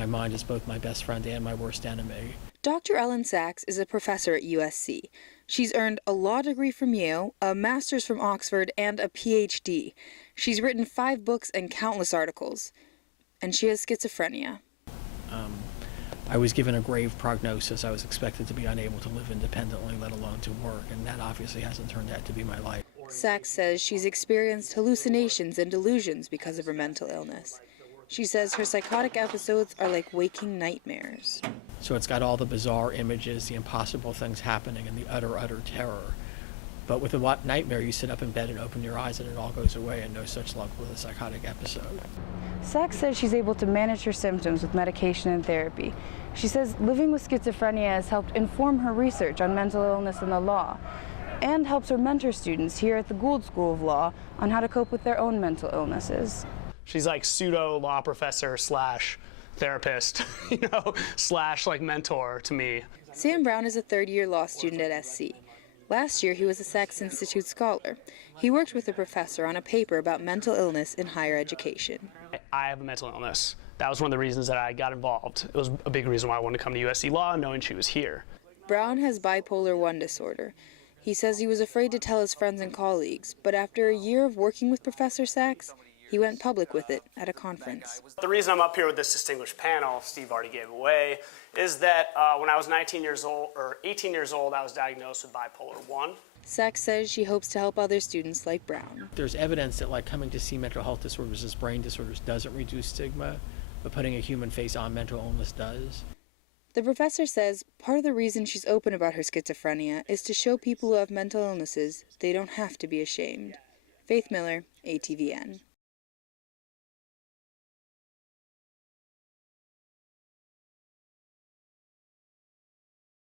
my mind is both my best friend and my worst enemy. Dr. Ellen Sachs is a professor at USC. She's earned a law degree from Yale, a master's from Oxford, and a PhD. She's written 5 books and countless articles. And she has schizophrenia. I was given a grave prognosis. I was expected to be unable to live independently, let alone to work, and that obviously hasn't turned out to be my life. Sachs says she's experienced hallucinations and delusions because of her mental illness. She says her psychotic episodes are like waking nightmares. So it's got all the bizarre images, the impossible things happening, and the utter terror. But with a nightmare, you sit up in bed and open your eyes and it all goes away, and no such luck with a psychotic episode. Sachs says she's able to manage her symptoms with medication and therapy. She says living with schizophrenia has helped inform her research on mental illness and the law, and helps her mentor students here at the Gould School of Law on how to cope with their own mental illnesses. She's like pseudo law professor slash therapist, slash like mentor to me. Sam Brown is a third-year law student at SC. Last year, he was a Sachs Institute scholar. He worked with a professor on a paper about mental illness in higher education. I have a mental illness. That was one of the reasons that I got involved. It was a big reason why I wanted to come to USC Law, knowing she was here. Brown has bipolar 1 disorder. He says he was afraid to tell his friends and colleagues, but after a year of working with Professor Sachs, he went public with it at a conference. The reason I'm up here with this distinguished panel, Steve already gave away, is that when I was 18 years old, I was diagnosed with bipolar 1. Sachs says she hopes to help other students like Brown. There's evidence that coming to see mental health disorders as brain disorders doesn't reduce stigma, but putting a human face on mental illness does. The professor says part of the reason she's open about her schizophrenia is to show people who have mental illnesses they don't have to be ashamed. Faith Miller, ATVN.